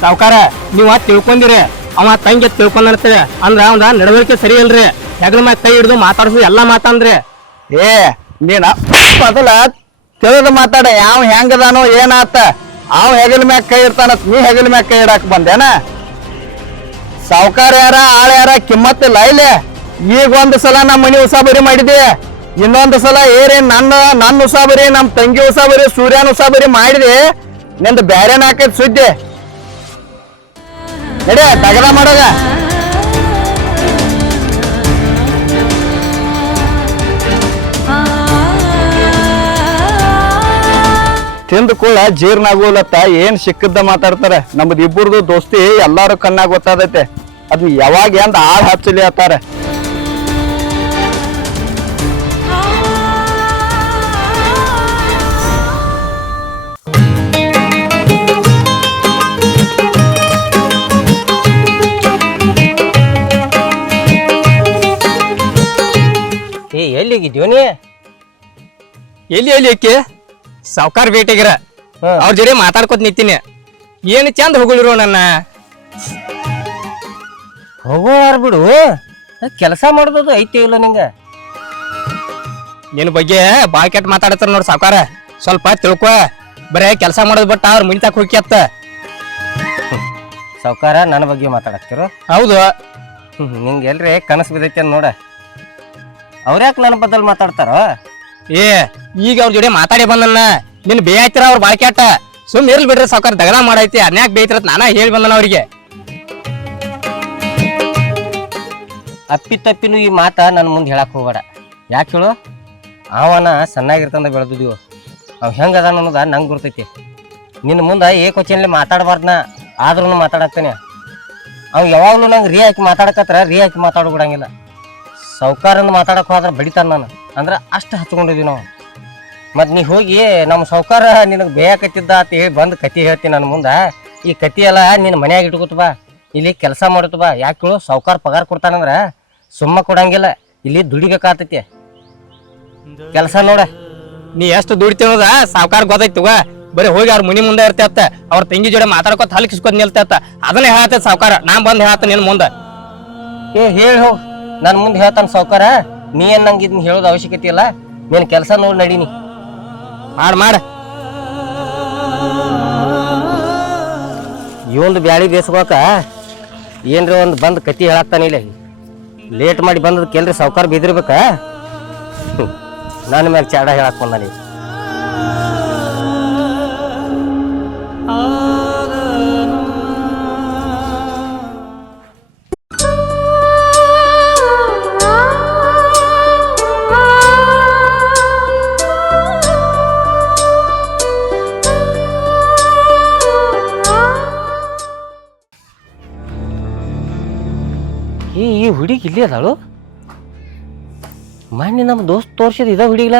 ಸಾವುಕಾರ ನೀವ್ ತಿಳ್ಕೊಂಡಿರಿ ಅವ ತಂಗಿ ತಿಳ್ಕೊಂಡ್ತೇವೆ ಅಂದ್ರ ಅವಂದ ನಡವಳಿಕೆ ಸರಿ ಇಲ್ರಿ ಹೆಗಲ ಮ್ಯಾಗ ಕೈ ಹಿಡಿದು ಮಾತಾಡ್ಸು ಎಲ್ಲಾ ಮಾತಾನ್ರಿ. ಏ ನೀನ ಮೊದಲ ತಿಳಿದು ಮಾತಾಡ. ಯಾವ ಹೆಂಗದಾನು ಏನಾತ ಅವ್ ಹೆಗಲ ಮ್ಯಾಗ ಕೈ ಇಡ್ತಾನತ್ ನೀ ಹೆಗಲ ಮ್ಯಾಗ ಕೈ ಇಡಾಕ ಬಂದೇನ? ಸಾವುಕಾರ ಯಾರ ಆಳ ಯಾರ ಕಿಮ್ಮತ್ತಿಲ್ಲ ಇಲ್ಲಿ. ಈಗ ಒಂದ್ ಸಲ ನಮ್ಮ ಮನಿ ಉಸಾಬರಿ ಮಾಡಿದೆ, ಇನ್ನೊಂದು ಸಲ ನನ್ನ ಉಸಾಬರಿ ನಮ್ ತಂಗಿ ಉಸಾಬರಿ ಸೂರ್ಯನ ಉಸಾಬರಿ ಮಾಡಿದೆ. ನಿಂದ ಬ್ಯಾರೇನ ಹಾಕೈತಿ ಸುದ್ದಿ ನಡಿ ತಗದ ಮಾಡೋಗ. ತಿಂದ ಕೂಡ ಜೀರ್ಣ ಆಗೋಲತ್ತ ಏನ್ ಸಿಕ್ಕದ್ದ ಮಾತಾಡ್ತಾರ. ನಮ್ದು ಇಬ್ಬರದು ದೋಸ್ತಿ ಎಲ್ಲಾರು ಕಣ್ಣಾಗ ಗೊತ್ತಾದೈತೆ. ಅದ್ ಯಾವಾಗ ಎಂದ ಆಳ್ ಹಚ್ಚಲಿ ಅತ್ತಾರ. ಎಲ್ಲಿಗಿದ್ಯೋ ನೀ? ಎಲ್ಲಿ ಅಕ್ಕಿ ಸಾವುಕಾರ ಭೇಟಿಗಿರ ಅವ್ರ ಜೊತೆ ಮಾತಾಡ್ಕೊತ ನಿಂತೀನಿ. ಏನು ಚಂದ ಹೋಗಳಿರೋ ನನ್ನ ಹೋಗೋವಾರ ಬಿಡು, ಕೆಲಸ ಮಾಡೋದು ಐತಿ ಇಲ್ಲ ನಿಂಗ? ನಿನ್ ಬಗ್ಗೆ ಬಾಳ್ ಕೆಟ್ಟ ಮಾತಾಡತ್ತಾರ ನೋಡ್ ಸಾವುಕಾರ. ಸ್ವಲ್ಪ ತಿಳ್ಕೊ. ಬರೇ ಕೆಲಸ ಮಾಡೋದ್ ಬಿಟ್ಟ ಅವ್ರ ಮುಂಚಾಕ್ ಹೋಗ್ಯತ್ತ. ಸಾವುಕಾರ ನನ್ನ ಬಗ್ಗೆ ಮಾತಾಡಕ್ತಿರು? ಹೌದು. ನಿಂಗೆ ಎಲ್ರಿ ಕನಸು ಬಿದ್ದೈತಿ ಅಂತ ನೋಡ. ಅವ್ರ್ಯಾಕೆ ನನ್ನ ಬದಲ್ ಮಾತಾಡ್ತಾರೋ? ಏ ಈಗ ಅವ್ರ ಜೊತೆ ಮಾತಾಡಿ ಬಂದನ್ನ ನಿನ್ ಬೇಯ್ತಿರ ಅವ್ರ ಬಾಳ್ ಕೆಟ್ಟ. ಸುಮ್ ಇರ್ಲಿ ಬಿಡ್ರಿ ಸಾವುಕಾರ, ದಗನ ಮಾಡೈತಿ ಅನ್ಯಾಕ್ ಬೇಯ್ತಿರತ್ ನಾನ ಹೇಳಿ ಬಂದನ ಅವ್ರಿಗೆ. ಅಪ್ಪಿ ತಪ್ಪಿನೂ ಈ ಮಾತ ನನ್ನ ಮುಂದೆ ಹೇಳಕ್ ಹೋಗ್ಬೇಡ. ಯಾಕೆ ಹೇಳು? ಅವನ ಸಣ್ಣಾಗಿರ್ತಂದ ಬೆಳೆದಿದ್ದೀವಿ. ಅವ್ ಹೆಂಗದ ಅನ್ನೋದ ನಂಗೆ ಗುರ್ತೈತಿ. ನಿನ್ನ ಮುಂದೆ ಏಕೋಚನಲ್ಲಿ ಮಾತಾಡಬಾರ್ದನ, ಆದ್ರೂ ಮಾತಾಡತ್ತೇನೆ. ಅವ್ ಯಾವಾಗಲೂ ನಂಗೆ ರೀ ಹಾಕಿ ಮಾತಾಡಕತ್ರ ರೀ ಹಾಕಿ ಮಾತಾಡ್ಬಿಡಂಗಿಲ್ಲ. ಸಾವುಕಾರಂದು ಮಾತಾಡಕ್ಕೆ ಹೋದ್ರೆ ಬಡಿತಾನ ನಾನು, ಅಂದ್ರೆ ಅಷ್ಟು ಹಚ್ಕೊಂಡಿದ್ವಿ ನಾವು. ಮತ್ತು ನೀ ಹೋಗಿ ನಮ್ಮ ಸಾವುಕಾರ ನಿನಗೆ ಬೇಯಕತ್ತಿದ್ದ ಅಂತ ಹೇಳಿ ಬಂದು ಕತಿ ಹೇಳ್ತೀನಿ ನನ್ನ ಮುಂದೆ. ಈ ಕತಿ ಎಲ್ಲ ನಿನ್ನ ಮನ್ಯಾಗ ಇಟ್ಕೊತ ಬಾ, ಇಲ್ಲಿ ಕೆಲಸ ಮಾಡುತ್ತ ಬಾ. ಯಾಕೆ ಹೇಳು? ಸಾವುಕಾರ ಪಗಾರ ಕೊಡ್ತಾನಂದ್ರೆ ಸುಮ್ಮ ಕೊಡಂಗಿಲ್ಲ, ಇಲ್ಲಿ ದುಡಿಬೇಕಾಗ್ತೈತಿ. ಕೆಲಸ ನೋಡ. ನೀ ಎಷ್ಟು ದುಡಿತೀನೋದ ಸಾವುಕಾರ ಗೊತ್ತೈತಿ. ಬರೀ ಹೋಗಿ ಅವ್ರ ಮನಿ ಮುಂದೆ ಇರ್ತೇತ್ತ, ಅವ್ರ ತಂಗಿ ಜೋಡಿ ಮಾತಾಡ್ಕೊತ ಹಲ್ಕಿಸ್ಕೊತ ನಿಲ್ತೇತ್ತ. ಅದನ್ನೇ ಹೇಳತ್ತೈತಿ ಸಾವುಕಾರ. ನಾ ಬಂದು ಹೇಳತ್ತ ನಿನ್ ಮುಂದೆ. ಏ ಹೇಳಿ ಹೋಗ್, ನನ್ನ ಮುಂದೆ ಹೇಳ್ತಾನ ಸಾವುಕಾರ. ನೀ ಏನ್ ನಂಗೆ ಇದನ್ನ ಹೇಳೋದು ಅವಶ್ಯಕತೆ ಇಲ್ಲ. ನೀನು ಕೆಲಸ ನೋಡಿ ನಡೀನಿ. ಮಾಡ ಇವಂದು ಬ್ಯಾಳಿ ಬೇಯಿಸ್ಬೇಕ ಏನ್ರಿ ಒಂದು ಬಂದು ಕತಿ ಹೇಳಾಕ್ತಾನೆ. ಇಲ್ಲ ಲೇಟ್ ಮಾಡಿ ಬಂದದಕ್ಕೆ ಎಲ್ರಿ ಸಾವುಕಾರ ಬಿದ್ದಿರ್ಬೇಕ. ನನ್ನ ಮೇಲೆ ಚಾಡ ಹೇಳಕ್ ಬಂದಾನಿ. ಈ ಹುಡುಗಿ ಇಲ್ಲಿ ಅದಾಳು. ಮೊನ್ನೆ ನಮ್ಮ ದೋಸ್ತ್ ತೋರ್ಸಿದ ಇದ ಹುಡುಗಿಲ್ಲ.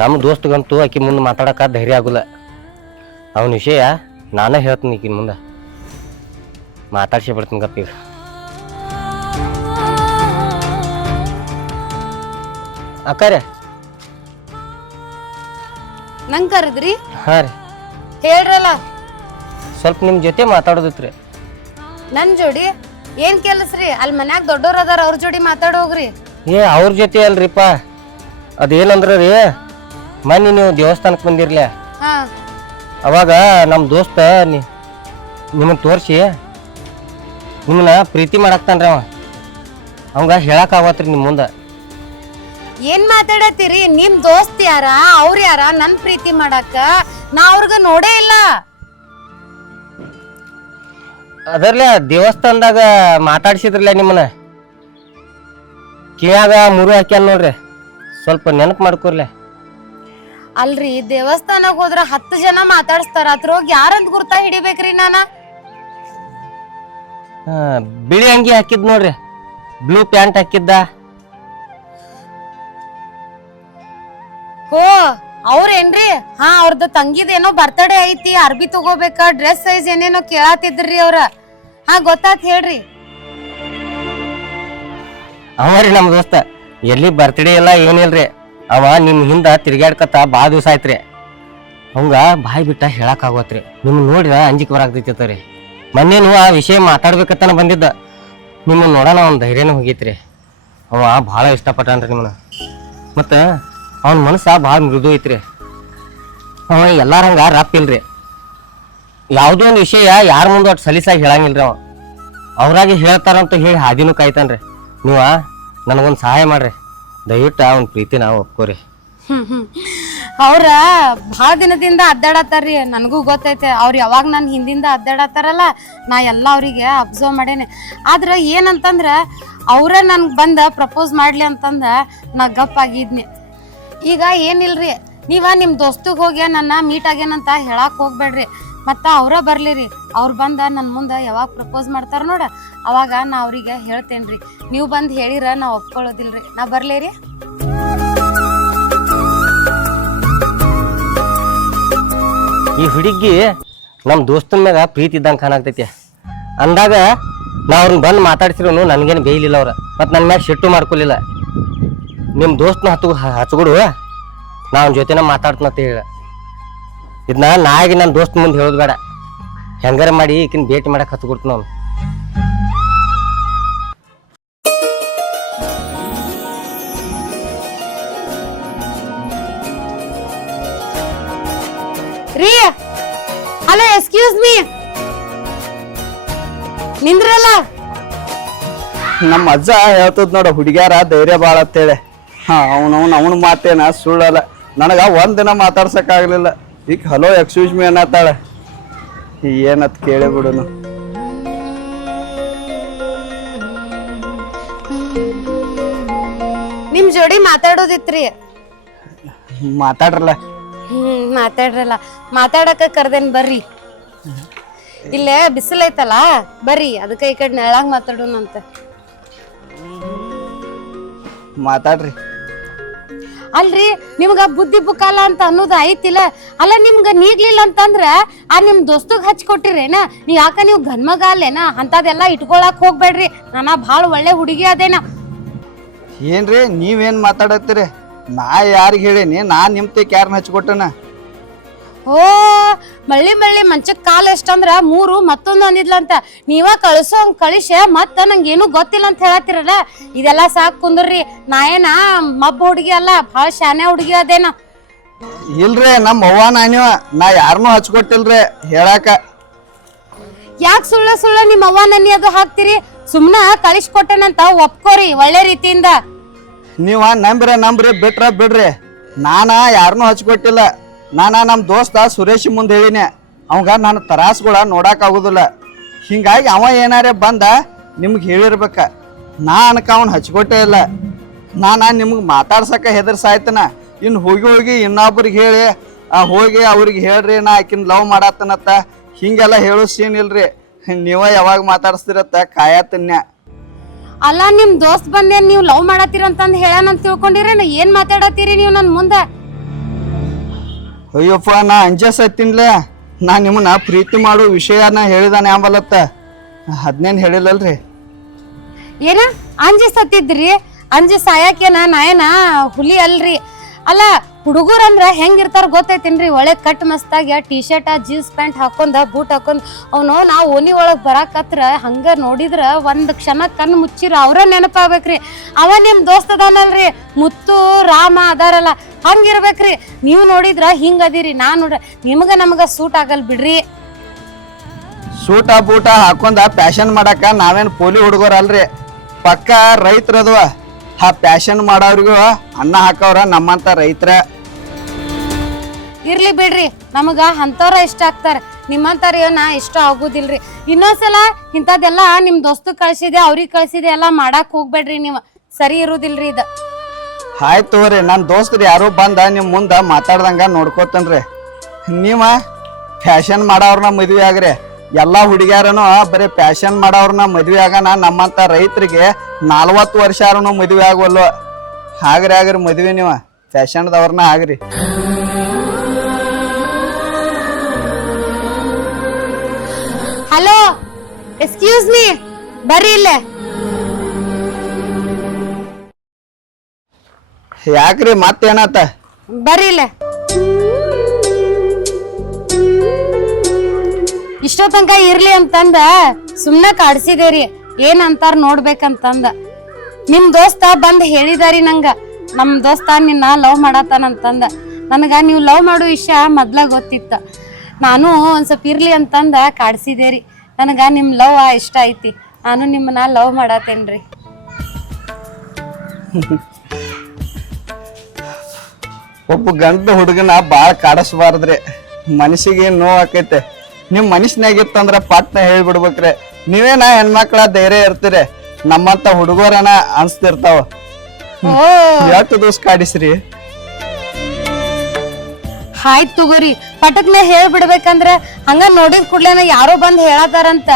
ನಮ್ಮ ದೋಸ್ತ್ಗಂತೂ ಆಕಿ ಮುಂದೆ ಮಾತಾಡಕ ಧೈರ್ಯ ಆಗುಲ್ಲ. ಅವನ ವಿಷಯ ನಾನೇ ಹೇಳ್ತೀನಿ ಈಕಿನ ಮುಂದೆ. ಮಾತಾಡ್ಸಿ ಬಿಡ್ತೀನಿ ಗಪ್ಪೀಗ. ಅಕ್ಕಾರೆ ನಂಗ್ ಕರೆದ್ರಿ? ಹಾಂ ರೀ ಹೇಳ್ರಲ್ಲ. ಸ್ವಲ್ಪ ನಿಮ್ಮ ಜೊತೆ ಮಾತಾಡೋದಿತ್ರಿ. ನನ್ ಜೋಡಿ ಏನ್ ಕೆಲಸ್ರಿ? ಅಲ್ಲಿ ಮನ್ಯಾಗ ದೊಡ್ಡೋರ್ ಅದಾರ, ಅವ್ರ ಜೋಡಿ ಮಾತಾಡೋಗ್ರಿ. ಏ ಅವ್ರ ಜೊತೆ ಅಲ್ರಿಪ್ಪ, ಅದೇನಂದ್ರ ರೀ, ಮೊನ್ನೆ ನೀವು ದೇವಸ್ಥಾನಕ್ಕೆ ಬಂದಿರ್ಲ, ಹಾ ಅವಾಗ ನಮ್ಮ ದೋಸ್ತ ನಿಮ್ಮನ್ನ ತೋರಿಸಿ ನಿಮ್ಮನ್ನ ಪ್ರೀತಿ ಮಾಡಾಕ್ತಾನ್ರಿ. ಅವಂಗ ಹೇಳಕ್ ಆಗತ್ರಿ ನಿಮ್ಮ ಮುಂದೆ. ಏನ್ ಮಾತಾಡತ್ತೀರಿ? ನಿಮ್ ದೋಸ್ತ್ ಯಾರ, ಅವ್ರ ಯಾರ ನನ್ ಪ್ರೀತಿ ಮಾಡಾಕ? ನಾ ಅವ್ರಗ ನೋಡೇ ಇಲ್ಲ. ಅದರ್ಲೆ ದೇವಸ್ಥಾನದಾಗ ಮಾತಾಡ್ಸಿದ್ರಲ್ಲ ನಿಮ್ಮನ್ನ, ಕಿವ್ಯಾಗ ಮುರು ಹಾಕ್ಯಾನ ನೋಡ್ರಿ. ಸ್ವಲ್ಪ ನೆನಪು ಮಾಡ್ಕೊರ್ಲೆ. ಅಲ್ರಿ ದೇವಸ್ಥಾನಕ್ ಹೋದ್ರ 10 ಜನ ಮಾತಾಡ್ಸ್ತಾರ, ಅದ್ರೋಗಿ ಯಾರಂತ ಗುರ್ತಾ ಹಿಡಿಬೇಕ್ರಿ ನಾನ? ಬಿಳಿ ಅಂಗಿ ಹಾಕಿದ್ ನೋಡ್ರಿ, ಬ್ಲೂ ಪ್ಯಾಂಟ್ ಹಾಕಿದ್ದ. ಹೋ ಅವ್ರೇನ್ರಿ? ಹಾ ಅವ್ರದ್ದು ತಂಗಿದೇನೋ ಬರ್ತಡೇ ಐತಿ, ಅರ್ಬಿ ತಗೋಬೇಕ, ಡ್ರೆಸ್ ಸೈಜ್ ಏನೇನೋ ಕೇಳಾತಿದ್ರಿ ಅವ್ರ. ಹಾ ಗೊತ್ತಾತ್ ಹೇಳ್ರಿ. ಅವರಿ ನಮ್ಮ ದೋಸ್ತ. ಎಲ್ಲಿ ಬರ್ತಡೇ ಇಲ್ಲ ಏನಿಲ್ರಿ. ಅವ ನಿಮ್ ಹಿಂದ ತಿರ್ಗಾಡ್ಕತ್ತ ಭಾಳ ದಿವಸ ಆಯ್ತ್ರಿ. ಅವಂಗ ಬಾಯಿ ಬಿಟ್ಟ ಹೇಳಕ್ಕಾಗತ್ರಿ ನಿಮ್ಮನ್ನ ನೋಡಿದ ಅಂಜಿಕೆ ಬರಾಕ್ತೈತಿ ರೀ. ಮೊನ್ನೆನು ಆ ವಿಷಯ ಮಾತಾಡ್ಬೇಕಂತಾನ ಬಂದಿದ್ದ, ನಿಮ್ಮನ್ನ ನೋಡೋಣ ಅವ್ನ ಧೈರ್ಯನೂ ಹೋಗೈತ್ರಿ. ಅವ ಭಾಳ ಇಷ್ಟಪಟ್ಟಾನ್ರಿ ನಿಮ್ಮನ್ನ. ಮತ್ತು ಅವನ ಮನಸ್ಸ ಭಾಳ ಮೃದು ಐತ್ರಿ. ಅವ ಎಲ್ಲಾರಂಗ ರಪ್ ಇಲ್ರಿ. ಯಾವುದೋ ಒಂದು ವಿಷಯ ಯಾರ ಮುಂದೆ ಒಟ್ಟು ಸಲೀಸಾಗಿ ಹೇಳಂಗಿಲ್ರಿ. ಅವ ಅವ್ರಾಗೆ ಹೇಳ್ತಾರಂತ ಹೇಳಿ ಹಾದಿನೂ ಕಾಯ್ತಾನ್ರಿ. ನೀವು ನನಗೊಂದು ಸಹಾಯ ಮಾಡ್ರಿ, ದಯವಿಟ್ಟು ಅವನ ಪ್ರೀತಿ ನಾವು ಒಪ್ಕೋರಿ. ಅವ್ರ ಭಾಳ ದಿನದಿಂದ ಅಡ್ಡಾಡತ್ತಾರ್ರಿ. ನನಗೂ ಗೊತ್ತೈತೆ ಅವ್ರು ಯಾವಾಗ ನನ್ನ ಹಿಂದಿಂದ ಅಡ್ಡಾಡತ್ತಾರಲ್ಲ, ನಾ ಎಲ್ಲ ಅವ್ರಿಗೆ ಅಬ್ಸರ್ವ್ ಮಾಡೇನೆ. ಆದ್ರೆ ಏನಂತಂದ್ರ ಅವ್ರ ನನ್ಗೆ ಬಂದ ಪ್ರಪೋಸ್ ಮಾಡ್ಲಿ ಅಂತಂದ ನಾ ಗಪ್ಪಾಗಿದ್ನಿ. ಈಗ ಏನಿಲ್ರಿ, ನೀವ ನಿಮ್ಮ ದೋಸ್ತಿಗೆ ಹೋಗಿ ನನ್ನ ಮೀಟ್ ಆಗ್ಯಾನಂತ ಹೇಳಕ್ ಹೋಗ್ಬೇಡ್ರಿ. ಮತ್ತ ಅವ್ರ ಬರ್ಲಿರಿ. ಅವ್ರು ಬಂದ ನನ್ನ ಮುಂದೆ ಯಾವಾಗ ಪ್ರಪೋಸ್ ಮಾಡ್ತಾರ ನೋಡ, ಅವಾಗ ನಾ ಅವ್ರಿಗೆ ಹೇಳ್ತೇನ್ರಿ. ನೀವು ಬಂದು ಹೇಳಿರ ನಾ ಒಪ್ಕೊಳ್ಳೋದಿಲ್ರಿ. ನಾ ಬರ್ಲೇರಿ. ಈ ಹುಡುಗಿ ನಮ್ಮ ದೋಸ್ತನ ಮ್ಯಾಗ ಪ್ರೀತಿ ಇದ್ದಂಗೆ ಕಾಣಾಗ್ತೈತಿ ಅಂದಾಗ ನಾ ಅವ್ರನ್ನ ಬಂದು ಮಾತಾಡ್ಸಿರೋನು ನನಗೇನು ಬೇಯಲಿಲ್ಲ ಅವ್ರ. ಮತ್ತು ನನ್ನ ಮ್ಯಾಗ ಸಿಟ್ಟು ಮಾಡ್ಕೊಲಿಲ್ಲ. ನಿಮ್ಮ ದೋಸ್ತನ ಹಚ್ಕೊಡು, ನಾ ಅವನ ಜೊತೆನ ಮಾತಾಡ್ತನಂತ ಹೇಳ. ಇದನ್ನ ನಾಯಿಗೆ ನನ್ನ ದೋಸ್ತ ಮುಂದೆ ಹೇಳೋದು ಬೇಡ. ಹೆಂಗಾರ ಮಾಡಿ ಈಕಿನ ಭೇಟಿ ಮಾಡಕ್ಕೆ ಹಚ್ಕೊಡ್ತೀನಿ ಅವ್ನು. ರೀ, ಹಲೋ, ಎಕ್ಸ್ಕ್ಯೂಸ್ ಮೀ, ನಿಂದ್ರಲ್ಲ. ನಮ್ಮ ಅಜ್ಜ ಹೇಳ್ತದ ನೋಡ, ಹುಡುಗ್ಯಾರ ಧೈರ್ಯ ಭಾಳ ಅಂತೇಳಿ. ಅವನ ಮಾತೇನ ಸುಳ್ಳಲ್ಲ. ನನಗ ಒಂದಿನ ಮಾತಾಡ್ಸಕ್ಕಾಗ್ಲಿಲ್ಲ. ಈಗ ಹಲೋ ಎಕ್ಸ್ಕ್ಯೂಸ್ ಮೀ ಅನ್ನತ್ತಾಳೆ. ಏನತ್ ಕೇಳಿ ಬಿಡುನು. ನಿಮ್ ಜೋಡಿ ಮಾತಾಡೋದಿತ್ರಿ. ಮಾತಾಡ್ರಲ್ಲ. ಮಾತಾಡ್ರಲ್ಲ. ಮಾತಾಡಕ ಕರ್ದೇನ್ ಬರ್ರಿ. ಇಲ್ಲೇ ಬಿಸಿಲೈತಲ್ಲ, ಬರ್ರಿ. ಅದಕ್ಕೆ ಈ ಕಡೆ ನೆಳಾಗ್ ಮಾತಾಡೋಣಂತ. ಮಾತಾಡ್ರಿ. ಅಲ್ರಿ, ನಿಮ್ಗ ಬುದ್ಧಿ ಬುಕ್ಕಾಲ ಅಂತ ಅನ್ನೋದು ಐತಿಲ್ಲ. ಅಲ್ಲ, ನಿಮ್ಗ ನೀಗ್ಲಿಲ್ಲ ಅಂತಂದ್ರ ಆ ನಿಮ್ ದೋಸ್ತಗ್ ಹಚ್ಕೊಟ್ಟಿರೇನ? ಯಾಕ ನೀವು ಗನ್ಮಗ ಅಲ್ಲೇನ? ಅಂತದೆಲ್ಲ ಇಟ್ಕೊಳಕ್ ಹೋಗ್ಬೇಡ್ರಿ. ನಾನ ಭಾಳ ಒಳ್ಳೆ ಹುಡುಗಿ ಅದೇನ. ಏನ್ರಿ ನೀವೇನ್ ಮಾತಾಡತ್ತೀರಿ? ನಾ ಯಾರಿಗೆ ಹೇಳೀನಿ? ನಾ ನಿಮ್ತೇಕ್ ಯಾರನ್ನ ಹಚ್ಕೊಟ್ಟನ? ಓ, ಮಳ್ಳಿ ಮಂಚಕ್ ಕಾಲ ಎಷ್ಟಂದ್ರ 3 ಮತ್ತೊಂದು ಅಂದಿದ್ಲಂತ. ನೀವ ಕಳಿಸೋಂಗ್ ಕಳಿಸ ಮತ್ತ ನಂಗೇನು ಗೊತ್ತಿಲ್ಲ ಅಂತ ಹೇಳತ್ತಿರಲ್ಲ. ಇದೆಲ್ಲ ಸಾಕ್ ಕುಂದ್ರಿ. ನಾ ಏನ ಮಬ್ಬ ಹುಡುಗಿ ಅಲ್ಲ, ಭಾಳ ಶಾನೆ ಹುಡುಗಿ ಅದೇನ. ಇಲ್ರಿ, ನಮ್ಮ ಅವ್ವ ನಾ ಯಾರನ್ನೂ ಹಚ್ಕೊಟ್ಟಿಲ್ರಿ ಹೇಳಾಕ. ಯಾಕೆ ಸುಳ್ಳ ನಿಮ್ಮ ಅವ್ವ ನನ್ನಿ ಅದು ಹಾಕ್ತಿರಿ? ಸುಮ್ನ ಕಳಿಸ್ಕೊಟ್ಟೆನಂತ ಒಪ್ಕೋರಿ ಒಳ್ಳೆ ರೀತಿಯಿಂದ. ನೀವ ನಂಬ್ರಿ ಬಿಟ್ರ ಬಿಡ್ರಿ. ನಾನ ಯಾರನ್ನೂ ಹಚ್ಕೊಟ್ಟಿಲ್ಲ. ನಾನ ನಮ್ಮ ದೋಸ್ತ ಸುರೇಶ್ ಮುಂದೆ ಹೇಳಿನಿ, ಅವಂಗ ನನ್ನ ತರಾಸ್ಗಳ ನೋಡಕ್ ಆಗುದಿಲ್ಲ. ಹಿಂಗಾಗಿ ಅವ ಏನಾರೇ ಬಂದ ನಿಮ್ಗೆ ಹೇಳಿರ್ಬೇಕ. ನಾ ಅನ್ಕ ಅವನ್ ಹಚ್ಕೊಟ್ಟೇ ಇಲ್ಲ. ನಿಮ್ಗೆ ಮಾತಾಡ್ಸಕ ಹೆದರ್ಸಾಯ್ತನ. ಇನ್ನು ಹೋಗಿ ಇನ್ನೊಬ್ರಿಗೆ ಹೇಳಿ ಹೋಗಿ ಅವ್ರಿಗೆ ಹೇಳ್ರಿ ನಾ ಆಕಿನ ಲವ್ ಮಾಡತ್ತನತ್ತ ಹಿಂಗೆಲ್ಲ ಹೇಳೋ ಸೀನ್ ಇಲ್ರಿ. ನೀವ ಯಾವಾಗ ಮಾತಾಡಿಸ್ತಿರತ್ತ ಕಾಯತನ್ಯ. ಅಲ್ಲ, ನಿಮ್ ದೋಸ್ತ್ ಬಂದೇನ್ ನೀವು ಲವ್ ಮಾಡತ್ತೀರಂತಂದ್ ಹೇಳಾನಂತ ತಿಳ್ಕೊಂಡಿರೇನ? ಏನ್ ಮಾತಾಡತ್ತೀರಿ ನೀವು ನನ್ ಮುಂದ? ಅಯ್ಯಪ್ಪ, ನಾ ಅಂಜಸತ್ತಿನ್ಲೆ. ನಾ ನಿಮ್ಮನ್ನ ಪ್ರೀತಿ ಮಾಡೋ ವಿಷಯನ ಹೇಳಿದಾನೆ ಆಂಬಲತ್ತ. ಅದ್ನೇನ್ ಹೇಳಿಲ್ಲಲ್ರಿ. ಏನ ಅಂಜಿಸತ್ತಿದ್ರಿ? ಅಂಜಿ ಸಾಯಾಕೇನ? ನಾಯನ ಹುಲಿ ಅಲ್ರಿ. ಅಲ್ಲ, ಹುಡುಗರಂದ್ರ ಹೆಂಗಿರ್ತಾರ ಗೊತ್ತೈತೇನ್ರಿ? ಒಳ್ಳೆ ಕಟ್ ಮಸ್ತಾಗಿ ಟೀ ಶರ್ಟ್ ಜೀನ್ಸ್ ಪ್ಯಾಂಟ್ ಹಾಕೊಂಡ ಬೂಟ್ ಹಾಕೊಂಡ್ ಅವನು ನಾವು ಓಣಿ ಒಳಗ್ ಬರಾಕತ್ರ ಹಂಗ ನೋಡಿದ್ರ ಒಂದ್ ಕ್ಷಣ ಕಣ್ಣು ಮುಚ್ಚಿರ ಅವ್ರ ನೆನಪಾಗ್ಬೇಕ್ರಿ. ಅವ ನಿಮ್ ದೋಸ್ತ ಅದಾನಲ್ರಿ, ಮುತ್ತು ರಾಮ ಅದಾರಲ್ಲ, ಹಂಗಿರ್ಬೇಕ್ರಿ. ನೀವು ನೋಡಿದ್ರ ಹಿಂಗ ಅದೀರಿ. ನಾ ನೋಡ್ರ ನಿಮ್ಗ ನಮಗ ಸೂಟ್ ಆಗಲ್ ಬಿಡ್ರಿ. ಸೂಟ ಬೂಟ ಹಾಕೊಂಡ ಪ್ಯಾಶನ್ ಮಾಡಾಕ ನಾವೇನ್ ಪೋಲಿ ಹುಡುಗರ ಅಲ್ರಿ. ಪಕ್ಕ ರೈತರದ್ವ. ಆ ಪ್ಯಾಶನ್ ಮಾಡೋರ್ಗು ಅನ್ನ ಹಾಕವ್ರ ನಮ್ಮಂತ ರೈತರ. ಇರ್ಲಿ ಬಿಡ್ರಿ, ನಮಗ ಅಂತವ್ರ ಇಷ್ಟ ಆಗ್ತಾರ. ನಿಮ್ಮಂತಾರ ನಾ ಇಷ್ಟ ಆಗುದಿಲ್ರಿ. ಇನ್ನೊಂದ್ಸಲ ಇಂಥದೆಲ್ಲ ನಿಮ್ ದೋಸ್ತು ಕಳ್ಸಿದೆ ಅವ್ರಿಗೆ ಕಳ್ಸಿದೆ ಎಲ್ಲ ಮಾಡಾಕ್ ಹೋಗ್ಬೇಡ್ರಿ. ನೀವು ಸರಿ ಇರುದಿಲ್ರಿ ಇದ. ಆಯ್ತು ತಗೋರಿ, ನನ್ನ ದೋಸ್ತರು ಯಾರು ಬಂದ ನಿಮ್ ಮುಂದ ಮಾತಾಡ್ದಂಗ ನೋಡ್ಕೋತನ್ರಿ. ನೀವ ಫ್ಯಾಷನ್ ಮಾಡೋರ್ನ ಮದ್ವೆ ಆಗ್ರಿ. ಎಲ್ಲಾ ಹುಡುಗ್ಯಾರನು ಬರೀ ಫ್ಯಾಷನ್ ಮಾಡೋರ್ನ ಮದ್ವೆ ಆಗನ. ನಮ್ಮಂತ ರೈತರಿಗೆ 40 ವರ್ಷ ಆದ್ರೂ ಮದ್ವೆ ಆಗವಲ್ವ. ಆಗ್ರಿ ಮದ್ವೆ ನೀವ ಫ್ಯಾಷನ್ದವ್ರನ್ನ ಆಗ್ರಿ. ಹಲೋ, ಎಕ್ಸ್ಕ್ಯೂಸ್ ಮೀ, ಬರ್ರಿ ಇಲ್ಲೇ. ಯಾಕ್ರಿ ಮತ್ತೇನತ್ತ? ಬರ್ರಿ ಇಲ್ಲೇ. ಇಷ್ಟೋ ತನಕ ಇರ್ಲಿ ಅಂತಂದ ಸುಮ್ನೆ ಕಾಡ್ಸಿದೇರಿ ಏನ್ ಅಂತಾರ ನೋಡ್ಬೇಕಂತಂದ. ನಿಮ್ ದೋಸ್ತ ಬಂದ್ ಹೇಳಿದಾರಿ ನಂಗ, ನಮ್ ದೋಸ್ತ ನಿನ್ನ ಲವ್ ಮಾಡತಾನಂತಂದ. ನನಗ ನೀವು ಲವ್ ಮಾಡೋ ವಿಷಯ ಮೊದ್ಲ ಗೊತ್ತಿತ್ತ. ನಾನು ಒಂದ್ ಸ್ವಲ್ಪ ಇರ್ಲಿ ಅಂತಂದ ಕಾಡ್ಸಿದೇರಿ. ನನಗ ನಿಮ್ ಲವ್ ಇಷ್ಟ ಐತಿ, ನಾನು ನಿಮ್ಮನ್ನ ಲವ್ ಮಾಡತ್ತೇನ್ರಿ. ಒಬ್ಬ ಗಂಡ ಹುಡುಗನ ಬಾಳ ಕಾಡಿಸ್ಬಾರ್ದ್ರಿ, ಮನಸ್ಸಿಗೆ ನೋವು ಆಕೈತೆ. ನಿಮ್ ಮನಸ್ಸಿನಾಗಿತ್ತಂದ್ರ ಪಟ್ನ ಹೇಳ್ಬಿಡ್ಬೇಕ್ರಿ. ನೀವೇನ ಹೆಣ್ಮಕ್ಳ ಧೈರ್ಯ ಇರ್ತೀರಿ, ನಮ್ಮಂತ ಹುಡುಗರನ ಅನ್ಸ್ತಿರ್ತಾವ. ಎಷ್ಟು ದಿವಸ ಕಾಡಿಸ್ರಿ? ಆಯ್ತು ತಗೋರಿ, ಪಟಕ್ನ ಹೇಳ್ಬಿಡ್ಬೇಕಂದ್ರ ಹಂಗ ನೋಡಿದ ಕೂಡ್ಲೇನ ಯಾರೋ ಬಂದ್ ಹೇಳತಾರಂತ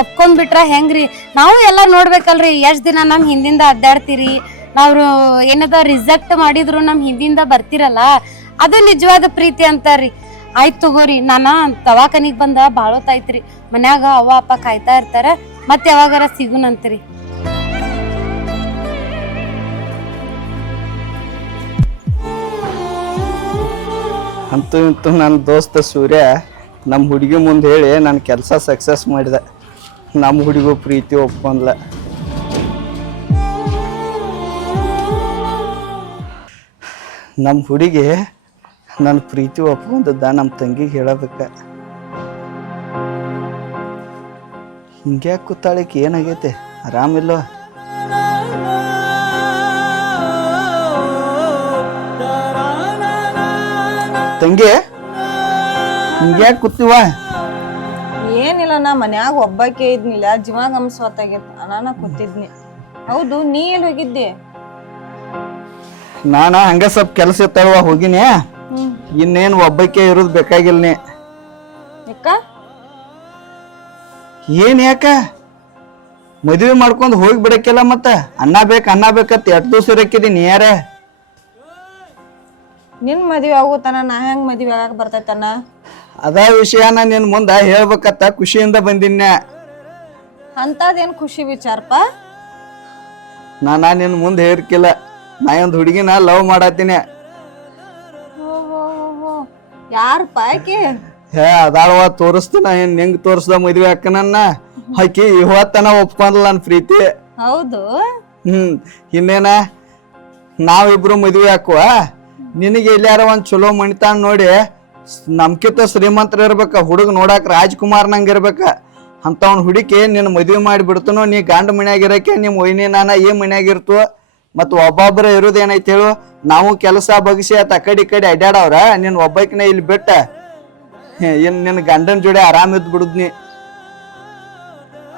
ಒಪ್ಕೊಂಡ್ ಬಿಟ್ರ ಹೆಂಗ್ರಿ? ನಾವು ಎಲ್ಲಾ ನೋಡ್ಬೇಕಲ್ರಿ, ಎಷ್ಟ್ ದಿನ ನಮ್ ಹಿಂದಿಂದ ಅಡ್ಡಾಡ್ತೀರಿ. ನಾವ್ ಏನದ ರಿಜೆಕ್ಟ್ ಮಾಡಿದ್ರು ನಮ್ ಹಿಂದಿಂದ ಬರ್ತಿರಲ್ಲ, ಅದು ನಿಜವಾದ ಪ್ರೀತಿ ಅಂತಾರ್ರಿ. ಆಯ್ತು ತಗೋರಿ, ನಾನ ದವಾಖಾನಿಗ್ ಬಂದ ಬಾಳೋತಾಯ್ತ್ರಿ. ಮನ್ಯಾಗ ಅವ್ವ ಅಪ್ಪ ಕಾಯ್ತಾ ಇರ್ತಾರ, ಮತ್ತೆ ಯಾವಾಗಾರ ಸಿಗುನಂತ್ರಿ. ಅಂತೂ ಇಂತೂ ನನ್ನ ದೋಸ್ತ ಸೂರ್ಯ ನಮ್ಮ ಹುಡುಗಿ ಮುಂದೆ ಹೇಳಿ ನನ್ನ ಕೆಲಸ ಸಕ್ಸಸ್ ಮಾಡಿದ. ನಮ್ಮ ಹುಡುಗು ಪ್ರೀತಿ ಒಪ್ಕೊಂಡ್ಲ. ನಮ್ಮ ಹುಡುಗಿ ನನ್ನ ಪ್ರೀತಿ ಒಪ್ಕೊಂಡದ್ದ ನಮ್ಮ ತಂಗಿಗೆ ಹೇಳಬೇಕ. ಹಿಂಗ್ಯಾಕೆ ಕೂತಾಳಿಕೆ ಏನಾಗೈತೆ? ಆರಾಮಿಲ್ಲ? ತಂಗಿ ಹಿಂಗ್ಯಾಕೆ ಕೂತೀವ? ಏನಿಲ್ಲ, ನಾ ಮನ್ಯಾಗ ಒಬ್ಬಾಕೆ ಇದ್ನಿಲ್ಲ, ಜೀವಾಗಮ್ ಸ್ವತ್ತಾಗೈತಿ, ನಾನು ಕೂತಿದ್ನಿ. ಹೌದು, ನೀ ಎಲ್ಲಿ ಹೋಗಿದ್ದೆ? ನಾನ ಹಂಗ ಸ್ವಲ್ಪ ಕೆಲಸ ಇರ್ತಾವ ಹೋಗಿನಿ. ಇನ್ನೇನು ಒಬ್ಬಕ್ಕೆ ಇರೋದು ಬೇಕಾಗಿಲ್ಲ. ನೀ ಯಾಕ? ಏನ್ ಯಾಕ? ಮದುವೆ ಮಾಡ್ಕೊಂಡು ಹೋಗಿ ಬಿಡಕ್ಕಿಲ್ಲ. ಮತ್ತ ಅನ್ನ ಬೇಕತ್ ಎಷ್ಟು ದಿವಸ ಇರಕ್ಕಿದೀನಿ ಯಾರ? ನಿನ್ ಮದ್ವೆ ಆಗುತ್ತಾನ, ನಾ ಹೆಂಗ್ ಮದ್ವೆ ಆಗಾಕ ಬರ್ತೈತನ? ಅದ ವಿಷಯನ ನಿನ್ ಮುಂದ ಹೇಳ್ಬೇಕತ್ತ ಖುಷಿಯಿಂದ ಬಂದಿನ. ಅಂತದೇನ್ ಖುಷಿ ವಿಚಾರಪ್ಪ? ನಾನ ನಿನ್ ಮುಂದೆ ಹೇರ್ಕಿಲ್ಲ, ನಾ ಒಂದು ಹುಡುಗಿನ ಲವ್ ಮಾಡತ್ತೀನಿ. ಯಾರಪ್ಪ ಆಕಿ? ಹೇ ಅದಾಳವ, ತೋರಿಸ್ತೀನ. ಏನ್ ಹೆಂಗ್ ತೋರಿಸ್ದ ಮದ್ವೆ ಅಕ್ಕನನ್ನ? ಆಕಿ ಇವತ್ತನ ಒಪ್ಕೊಂಡ್ಲ ನನ್ ಪ್ರೀತಿ. ಹೌದು? ಇನ್ನೇನ ನಾವಿಬ್ರು ಮದ್ವೆ ಹಾಕುವ. ನಿನಗೆ ಎಲ್ಲಾರ ಒಂದ್ ಚಲೋ ಮಣಿತಾನ ನೋಡಿ, ನಮ್ಕಿಂತ ಶ್ರೀಮಂತರ ಇರ್ಬೇಕ, ಹುಡುಗ ನೋಡಾಕ ರಾಜ್ಕುಮಾರ್ ನಂಗ ಇರ್ಬೇಕ ಅಂತವ್ನ ಹುಡುಕಿ ನಿನ್ ಮದ್ವೆ ಮಾಡಿ ಬಿಡ್ತನೋ. ನೀ ಗಂಡ ಮನ್ಯಾಗಿರಕ್ಕೆ ನಿಮ್ ಒಯ್ನಿ ನಾನ ಈ ಮನ್ಯಾಗಿರ್ತು. ಮತ್ ಒಬ್ಬೊಬ್ರ ಇರೋದೇನೈತಿ ಹೇಳು? ನಾವು ಕೆಲಸ ಬಗ್ಸಿ ಆತ ಕಡಿ ಅಡ್ಯಾಡವ್ರ, ನಿನ್ ಒಬ್ಬಕಿನ ಇಲ್ಲಿ ಬಿಟ್ಟ ಏನ್ ನಿನ್ ಗಂಡನ ಜೋಡಿ ಆರಾಮ್ ಇದ್ ಬಿಡುದ್ನಿ.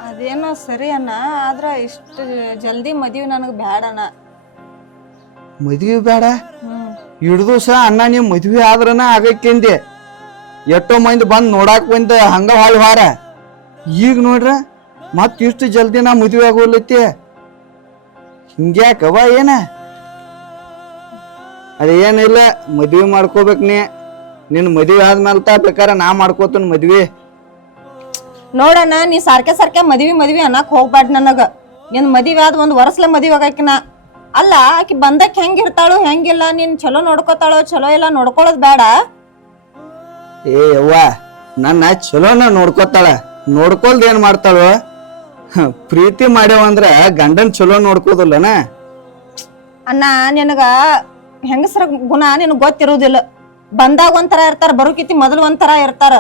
ಅದೇನೋ ಸರಿ ಅಣ್ಣ, ಆದ್ರ ಇಷ್ಟು ಜಲ್ದಿ ಮದ್ವಿ ನನಗ್ ಬ್ಯಾಡಣ್ಣ. ಮದ್ವಿ ಬೇಡ? ಹಿಡ್ದು ಸ ಅಣ್ಣ ನೀವ್ ಮದ್ವಿ ಆದ್ರನ ಆಗಕ್ಕಿಂದೆ. ಎಷ್ಟೋ ಮಂದಿ ಬಂದ್ ನೋಡಾಕ್ ಬಂದ ಹಂಗ ಹಾಳು ಹಾರ. ಈಗ ನೋಡ್ರ ಮತ್ ಇಷ್ಟು ಜಲ್ದಿ ನಾ ಮದ್ವಿ ಆಗೋಲೈತಿ. ಹಿಂಗ್ಯಾಕವ ಏನ? ಅದೇನಿಲ್ಲ, ಮದ್ವಿ ಮಾಡ್ಕೋಬೇಕ್ ನೀ. ನಿನ್ ಮದ್ವಿ ಆದ್ಮೇಲೆ ಬೇಕಾರ ನಾ ಮಾಡ್ಕೋತನ್ ಮದ್ವಿ. ನೋಡಣ್ಣ, ನೀ ಸಾರ್ಕೆ ಮದ್ವಿ ಅನ್ನಕ್ ಹೋಗ್ಬಾರ್ದು ನನಗ. ನಿನ್ ಮದ್ವಿ ಆದ್ ಒಂದ್ ವರ್ಷಲೆ ಮದ್ವಿ ಆಗಾಕಿನ ಅಲ್ಲ. ಆಕಿ ಬಂದಕ್ ಹೆಂಗಿರ್ತಾಳು ಹೆಂಗಿಲ್ಲ, ನೀನ್ ಚಲೋ ನೋಡ್ಕೋತಾಳೋ ಚಲೋ ಇಲ್ಲ ನೋಡ್ಕೊಳ್ಳೋದ್ ಬೇಡ. ಏ ಯವ್ವ, ನನ್ನ ಚಲೋನ ನೋಡ್ಕೋತಾಳ. ನೋಡ್ಕೊಲ್ದ ಏನ್ ಮಾಡ್ತಾಳು? ಪ್ರೀತಿ ಮಾಡ್ಯಾವಂದ್ರ ಗಂಡನ್ ಚಲೋ ನೋಡ್ಕೋದಿಲ್ಲನ? ಅಣ್ಣ, ನಿನಗ ಹೆಂಗಸರ ಗುಣ ನಿನಗ್ ಗೊತ್ತಿರುವುದಿಲ್ಲ. ಬಂದಾಗ ಒಂಥರ ಇರ್ತಾರ, ಬರುಕಿತಿ ಮೊದಲು ಒಂಥರ ಇರ್ತಾರ.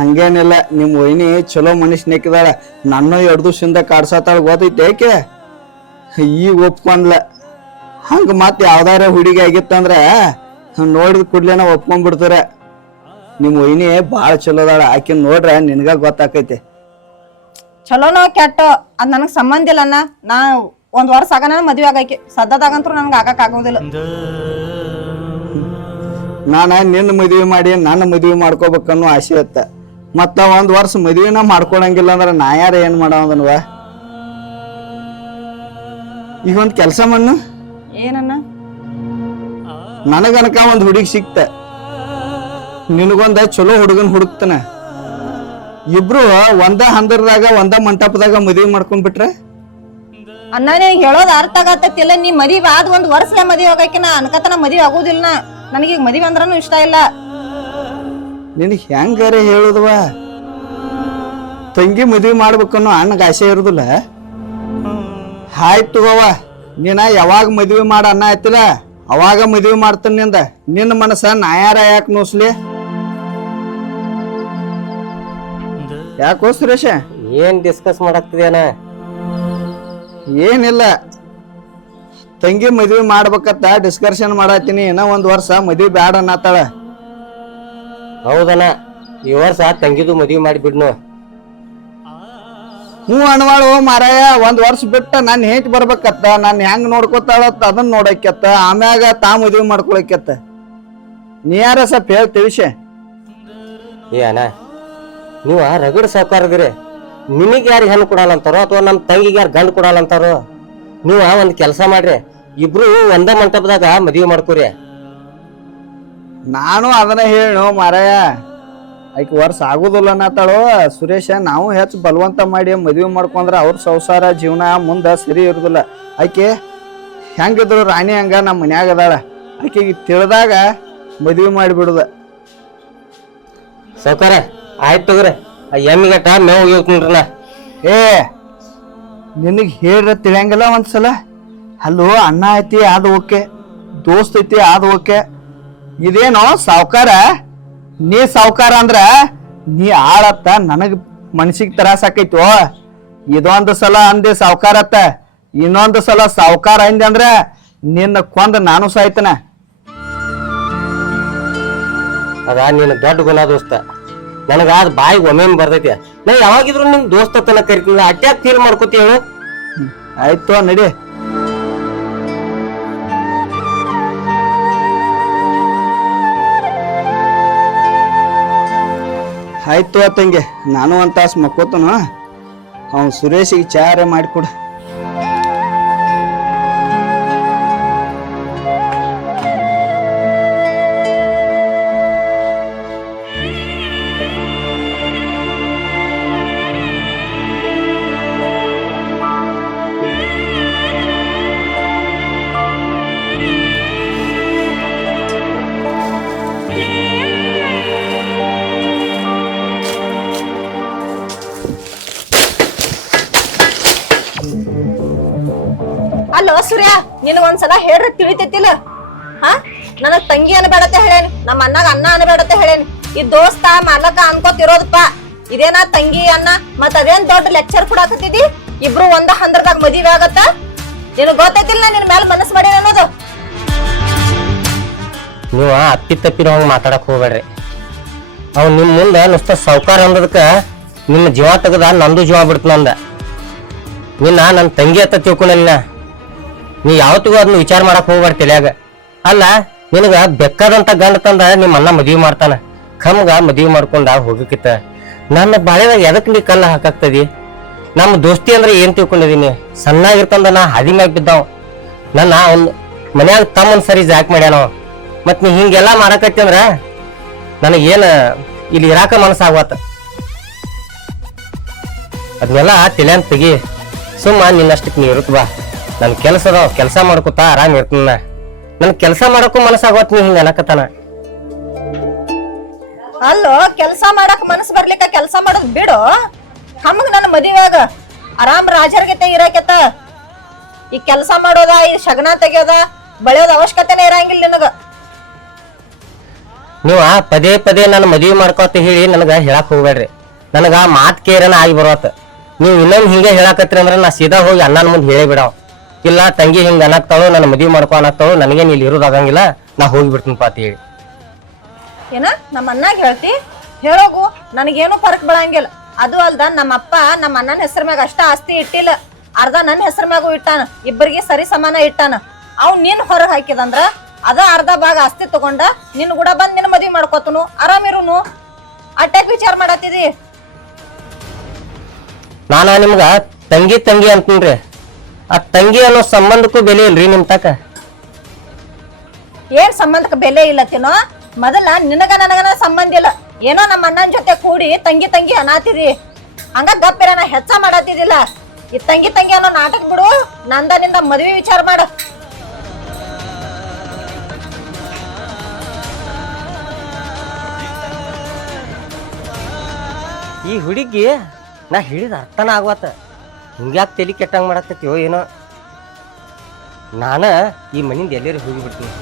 ಹಂಗೇನಿಲ್ಲ, ನಿಮ್ ವೈನಿ ಚಲೋ ಮನುಷ್ಯನಿಕ್ಕಿದಾಳ. ನನ್ನ 2 ದಿವಸದಿಂದ ಕಾಡ್ಸತ್ತಾಳ ಗೊತ್ತೈತಿ. ಯಾಕೆ ಈಗ ಒಪ್ಕೊಂಡ್ಲ? ಹಂಗ ಮತ್ ಯಾವ್ದಾರ ಹುಡುಗಿ ಆಗಿತ್ತಂದ್ರ ನೋಡಿದ ಕೂಡ್ಲೇನ ಒಪ್ಕೊಂಡ್ಬಿಡ್ತಾರ. ನಿಮ್ ವೈನಿ ಬಾಳ ಚಲೋದಾಳ, ಆಕಿನ್ ನೋಡ್ರ ನಿನ್ಗ ಗೊತ್ತಾಕೈತಿ. ಚಲೋನೋ ಕೆಟ್ಟೋ ಅದ್ ನನಗ್ ಸಂಬಂಧ ಇಲ್ಲ ಅಣ್ಣ. ನಾ ಒಂದ್ ವರ್ಷ ಆಗ ಮದ್ವೆ ಆಗಾಕಿ, ಸದ್ದದಾಗಂತೂ ನನ್ಗೆ ಆಗಾಕ ಆಗೋದಿಲ್ಲ. ನಾನ ನಿನ್ನ ಮದ್ವಿ ಮಾಡಿ ನನ್ನ ಮದ್ವಿ ಮಾಡ್ಕೋಬೇಕನ್ನೋ ಆಸೆ ಇತ್ತ. ಮತ್ತ 1 ವರ್ಷ ಮದ್ವಿನ ಮಾಡ್ಕೊಳಂಗಿಲ್ಲ ಅಂದ್ರ ನಾ ಯಾರ ಏನ್ ಮಾಡವದನ್ವ? ಈಗ ಒಂದ್ ಕೆಲ್ಸ ಮಣ್ಣು, ಏನನ್ನ? ನನಗನಕ ಒಂದ್ ಹುಡುಗಿ ಸಿಕ್ತ, ನಿನಗೊಂದ ಚಲೋ ಹುಡುಗನ್ ಹುಡುಕ್ತಾನ. ಇಬ್ರು ಒಂದ ಹಂದರದಾಗ ಒಂದ ಮಂಟಪದಾಗ ಮದ್ವಿ ಮಾಡ್ಕೊಂಡ್ಬಿಟ್ರೆ? ಅಣ್ಣ, ನೀನ್ ಹೇಳೋದ್ ಅರ್ಥ ಆಗತ್ತಿಲ್ಲ. ನೀ ಮದ್ವಿ ಆದ್ ಒಂದ್ ವರ್ಷಲೆ ಮದ್ವಿ ಆಗಾಕಿನ ಅನ್ಕತನ ಮದ್ವಿ ಆಗೋದಿಲ್ಲ. ನನಗೀಗ ಮದ್ವಿ ಅಂದ್ರನು ಇಷ್ಟ ಇಲ್ಲ. ನಿನಗೆ ಹೆಂಗಾರೆ ಹೇಳುದವ ತಂಗಿ ಮದ್ವಿ ಮಾಡ್ಬೇಕನ್ನೋ ಅಣ್ಣಗೆ ಆಸೆ ಇರುದಿಲ್ಲ. ಆಯ್ತು ತಗೋವ, ನೀನ ಯಾವಾಗ ಮದ್ವಿ ಮಾಡ ಅನ್ನ ಆಯ್ತಿಲ್ಲ ಅವಾಗ ಮದ್ವಿ ಮಾಡ್ತಾನೆ ನಿಂದ. ನಿನ್ನ ಮನಸ್ಸ ನಾಯಾರ ಯಾಕೆ ನೋಸ್ಲಿ? ಯಾಕೋ ಸುರೇಶ? ಏನ್ ಡಿಸ್ಕಸ್ ಮಾಡಾಕ್ತಿದೇನ? ಏನಿಲ್ಲ, ತಂಗಿ ಮದ್ವಿ ಮಾಡ್ಬೇಕತ್ತ ಡಿಸ್ಕಷನ್ ಮಾಡತ್ತೀನಿ. ಇನ್ನ 1 ವರ್ಷ ಮದ್ವಿ ಬ್ಯಾಡ ಅನ್ನತ್ತಾಳ. ಹೌದನ, ಈ ವರ್ಷ ತಂಗಿದು ಮದ್ವಿ ಮಾಡಿಬಿಡ್ನು. ಹ್ಞೂ ಅನ್ವಾಳು ಮಾರಾಯ. 1 ವರ್ಷ ಬಿಟ್ಟ ನಾನು ಹೇಟ್ ಬರ್ಬೇಕತ್ತ. ನಾನು ಹೆಂಗ್ ನೋಡ್ಕೊತಾಳತ್ತ ಅದನ್ನ ನೋಡಕ್ಕೆತ್ತ, ಆಮ್ಯಾಗ ತಾ ಮದ್ವಿ ಮಾಡ್ಕೊಳಕ್ಕೆತ್ತ. ನೀ ಯಾರ ಸ್ವಲ್ಪ ಹೇಳ್ತೀವಿ ವಿಷಯ. ಏ ಅಣ್ಣ, ನೀವ ರಗಡ್ ಸಾವುಕಾರದಿರಿ. ನಿಮಗೆ ಯಾರು ಹೆಣ್ಣು ಕೊಡಲ್ಲ ಅಂತಾರೋ ಅಥವಾ ನಮ್ಮ ತಂಗಿಗೆ ಯಾರು ಗಂಡು ಕೊಡಲ್ಲ ಅಂತಾರೋ? ನೀವ ಒಂದ್ ಕೆಲಸ ಮಾಡ್ರಿ, ಇಬ್ರು ಒಂದ ಮಂಟಪದಾಗ ಮದ್ವಿ ಮಾಡ್ಕೋರಿ. ನಾನು ಅದನ್ನ ಹೇಳು ಮಾರಾಯ. ಆಯ್ಕೆ ವರ್ಷ ಆಗುದಿಲ್ಲ ಅನ್ನತ್ತಾಳು ಸುರೇಶ. ನಾವು ಹೆಚ್ಚು ಬಲವಂತ ಮಾಡಿ ಮದ್ವಿ ಮಾಡ್ಕೊಂಡ್ರೆ ಅವ್ರ ಸಂಸಾರ ಜೀವನ ಮುಂದೆ ಸರಿ ಇರುದಿಲ್ಲ. ಆಕೆ ಹೆಂಗಿದ್ರು ರಾಣಿ ಹಂಗ ನಮ್ಮ ಮನ್ಯಾಗ ಅದಾಳ. ಆಕೆಗೆ ತಿಳಿದಾಗ ಮದ್ವಿ ಮಾಡಿಬಿಡುದ. ಸಾವುಕಾರ ಆಯ್ತು ತಗೋರಿ, ಎಮ್ಮಿಗಟ್ಟ ಮೇವು ಹೋಗ್ತೀನ್ರಣ್ಣ. ಏ ನಿನಗೆ ಹೇಳ್ರ ತಿಳಿಯಂಗಿಲ್ಲ ಒಂದ್ಸಲ. ಅಲ್ಲೋ ಅಣ್ಣ ಐತಿ ಅದು ಓಕೆ, ದೋಸ್ತ್ ಐತಿ ಅದು ಓಕೆ. ಇದೇನೋ ಸಾವುಕಾರ? ನೀ ಸಾವುಕಾರ ಅಂದ್ರ ನೀ ಆಳತ್ತ ನನಗ್ ಮನ್ಸಿಗೆ ತ್ರಾಸ ಆಕೈತೋ. ಇದೊಂದು ಸಲ ಅಂದೆ ಸಾವುಕಾರತ್ತ, ಇನ್ನೊಂದು ಸಲ ಸಾವುಕಾರ ಅಂದೆ ಅಂದ್ರ ನಿನ್ನ ಕೊಂದ ನಾನು ಸಾಯ್ತನ. ಅದ ನೀನು ದೊಡ್ಡ ಗುಣ ದೋಸ್ತ. ನನಗ ಅದ್ ಬಾಯಿಗೆ ಒಮ್ಮೆ ಬರ್ತೈತಿ. ನಾ ಯಾವಾಗಿದ್ರು ನಿಮ್ ದೋಸ್ತ ತನ ಕರಿತೀನಿ, ಅಟ್ಯಾಕ್ ಫೀಲ್ ಮಾಡ್ಕೋತಿ ಹೇಳು. ಆಯ್ತು ನಡಿ. ಆಯ್ತು ತಂಗೆ, ನಾನು ಒಂದು ತಾಸು ಮಕ್ಕೋತನು. ಅವ್ನು ಸುರೇಶಿಗೆ ಚಾರೆ ಮಾಡಿಕೊಡು. ಅಲ್ಲೋ ಸೂರ್ಯ, ನಿನ್ ಒಂದ್ಸಲ ಹೇಳ್ರಿ ತಿಳಿತೈತಿಲ್ಲ? ಹಾ, ನನಗ್ ತಂಗಿ ಅನ್ಬೇಡತ್ತೆ ಹೇಳೇನಿ, ನಮ್ಮ ಅಣ್ಣಗ ಅಣ್ಣ ಅನ್ಬೇಡತ್ತೆ ಹೇಳೇನಿ. ಈ ದೋಸ್ತ ಮಾಲಕ ಅನ್ಕೋತಿರೋದಪ್ಪ. ಇದೇನಾ ತಂಗಿ ಅಣ್ಣ? ಮತ್ ಅದೇನ್ ದೊಡ್ಡ ಲೆಕ್ಚರ್ ಕೊಡಾಕತ್ತಿದಿ? ಇಬ್ರು ಒಂದ ಹಂದ್ರದಾಗ ಮದುವೆ ಆಗತ್ತ? ನಿನಗ್ ಗೊತ್ತೈತಿಲ್ಲ ನಿನ್ ಮೇಲೆ ಮನಸ್ಸು ಮಾಡಿ ಅನ್ನೋದು? ನೀವ ಅಪ್ಪಿ ತಪ್ಪಿನ ಹಂಗ ಮಾತಾಡಕ್ ಹೋಗ್ಬೇಡ್ರಿ. ಅವ್ ನಿಮ್ ಮುಂದ ನುಸ್ತ ಸಾವುಕಾರ ಅಂದದಕ್ಕ ನಿಮ್ಮ ಜೀವ ತೆಗದ ನಂದು ಜೀವ ಬಿಡ್ತು. ನಂದ ನಿನ್ನ ನನ್ನ ತಂಗಿ ಅತ್ತ ತಿಳ್ಕೊಳಿಲ್ಲ. ನೀ ಯಾವತ್ತಿಗೂ ಅದನ್ನ ವಿಚಾರ ಮಾಡಕ್ ಹೋಗ್ಬಾರ್ದು ತಲ್ಯಾಗ. ಅಲ್ಲ, ನಿನಗ ಬೆಕ್ಕದಂತ ಗಂಡ ತಂದ ನಿಮ್ಮ ಅಣ್ಣ ಮದ್ವಿ ಮಾಡ್ತಾನ, ಕಮ್ಗ ಮದ್ವಿ ಮಾಡ್ಕೊಂಡ ಹೋಗಕ್ಕಿತ್ತ. ನನ್ನ ಬಾಳೆದಾಗ ಎದಕ್ ನೀ ಕಲ್ಲ ಹಾಕಾಗ್ತದಿ? ನಮ್ಮ ದೋಸ್ತಿ ಅಂದ್ರೆ ಏನ್ ತಿಳ್ಕೊಂಡಿದೀನಿ? ಸಣ್ಣಾಗಿರ್ತಂದ ನಾ ಹಾದಿ ಮ್ಯಾಗ ಬಿದ್ದಾವ. ನನ್ನ ಒಂದ್ ಮನ್ಯಾಗ ತಮ್ಮನ್ ಸರಿ ಜಾಕ್ ಮಾಡ್ಯಾನವ. ಮತ್ ನೀ ಹಿಂಗೆಲ್ಲಾ ಮಾಡಕತ್ತಿ ಅಂದ್ರ ನನಗೇನ ಇಲ್ಲಿ ಇರಾಕ ಮನಸ್ಸಾಗತ್ತ. ಅದನ್ನೆಲ್ಲ ತಲ್ಯಾನ್ ತೆಗಿ. ಸುಮ್ಮ ನಿನ್ನಷ್ಟಕ್ಕೆ ನೀ ಇರುತ್ತ ಬಾ. ನನ್ ಕೆಲಸದ ಕೆಲಸ ಮಾಡ್ಕೊತಾ ಆರಾಮ್ ಇರ್ತೀನ. ನನ್ ಕೆಲಸ ಮಾಡಕ್ಕೂ ಮನಸ್ಸಾಗತ್ ನೀ ಹಿಂಗ ಅನ್ನಕತ್ತಾನ. ಅಲ್ಲೋ, ಕೆಲ್ಸ ಮಾಡಕ್ ಮನಸ್ ಬರ್ಲಿಕ್ಕ ಕೆಲ್ಸ ಮಾಡೋದ್ ಬಿಡು. ಹಮ್ಮಗ್ ನನ್ನ ಮದುವೆಯಾಗ ಆರಾಮ್ ರಾಜರ್ಗತೆ ಇರಾಕೆತ್ತ. ಈ ಕೆಲ್ಸ ಮಾಡೋದ, ಈ ಶಗನ ತೆಗಿಯೋದ, ಬಳಿಯೋದ ಅವಶ್ಯಕತೆನೇ ಇರಂಗಿಲ್ಲ ನಿನಗ. ನೀವ ಪದೇ ಪದೇ ನನ್ನ ಮದ್ವಿ ಮಾಡ್ಕೋತ ಹೇಳಿ ನನಗ ಹೇಳಕ್ ಹೋಗ್ಬೇಡ್ರಿ. ನನಗ ಮಾತ್ ಕೇರನ ಆಗಿ ಬರೋತ್. ನೀವ್ ಇನ್ನೊಂದ್ ಹಿಂಗೆ ಹೇಳಾಕತ್ರಿ ಅಂದ್ರ ನಾ ಸೀದಾ ಹೋಗಿ ಅಣ್ಣನ ಮುಂದೆ ಹೇಳಿ ಬಿಡಾವ್. ಇಲ್ಲ ತಂಗಿ ಹಿಂಗ ಅನ್ನಕ್ತಾಳು, ನನ್ನ ಮದ್ವಿ ಮಾಡ್ಕೊ ಅನ್ನಕ್ತಾಳು, ನನಗೇನ್ ಇಲ್ಲಿ ಇರೋದಾಗಂಗಿಲ್ಲ, ನಾ ಹೋಗಿ ಬಿಡ್ತೀನಪ್ಪ ಅಂತ ಹೇಳಿ. ಏನ ನಮ್ಮ ಅಣ್ಣಾಗ ಹೇಳ್ತಿ? ಹೇಳೋಗು, ನನಗೇನು ಫರಕ್ ಬೀಳಂಗಿಲ್ಲ. ಅದು ಅಲ್ದ ನಮ್ಮ ಅಪ್ಪ ನಮ್ಮ ಅಣ್ಣನ ಹೆಸರ ಮ್ಯಾಗ ಅಷ್ಟ ಆಸ್ತಿ ಇಟ್ಟಿಲ್ಲ, ಅರ್ಧ ನನ್ನ ಹೆಸರ ಮ್ಯಾಗು ಇಟ್ಟಾನ. ಇಬ್ಬರಿಗೆ ಸರಿ ಸಮಾನ ಇಟ್ಟಾನ. ಅವ್ ನೀನ್ ಹೊರಗ್ ಹಾಕಿದಂದ್ರ ಅದ ಅರ್ಧ ಭಾಗ ಆಸ್ತಿ ತಗೊಂಡ ನಿನ್ ಕೂಡ ಬಂದ್ ನಿನ್ ಮದ್ವಿ ಮಾಡ್ಕೋತನು, ಆರಾಮಿರುನು. ಅಟ್ಯಾಕ್ ವಿಚಾರ ಮಾಡತ್ತಿದಿ? ನಾನ ನಿಮ್ಗ ತಂಗಿ ತಂಗಿ ಅಂತನ್ರಿ. ಆ ತಂಗಿ ಅನ್ನೋ ಸಂಬಂಧಕ್ಕೂ ಬೆಲೆ ಇಲ್ರಿ ನಿಮ್ ತಕ. ಏನ್ ಸಂಬಂಧಕ್ಕೆ ಬೆಲೆ ಇಲ್ಲತ್ತೇನೋ? ಮೊದಲ ನಿನಗ ನನಗನ ಸಂಬಂಧ ಇಲ್ಲ. ಏನೋ ನಮ್ಮ ಅಣ್ಣನ ಜೊತೆ ಕೂಡಿ ತಂಗಿ ತಂಗಿ ಅನ್ನತಿದಿ, ಹಂಗ ಗಪ್ಪಿರನ ಹೆಚ್ಚ ಮಾಡತ್ತಿದಿಲ್ಲ. ಈ ತಂಗಿ ತಂಗಿ ಅನ್ನೋ ನಾಟಕ ಬಿಡು, ನಂದ ನಿಂದ ಮದ್ವಿ ವಿಚಾರ ಮಾಡ. ಈ ಹುಡುಗಿ ನಾ ಹೇಳಿದ ಅರ್ಥನ ಆಗ್ವತ್ತ ಹಿಂಗ್ಯಾಕೆ ತಲೆ ಕೆಟ್ಟಂಗೆ ಮಾಡತ್ತೈತಿಯೋ ಏನೋ ನಾನು ಈ ಮನಿಂದ ಎಲ್ಲರೂ ಹೋಗಿಬಿಡ್ತೀನಿ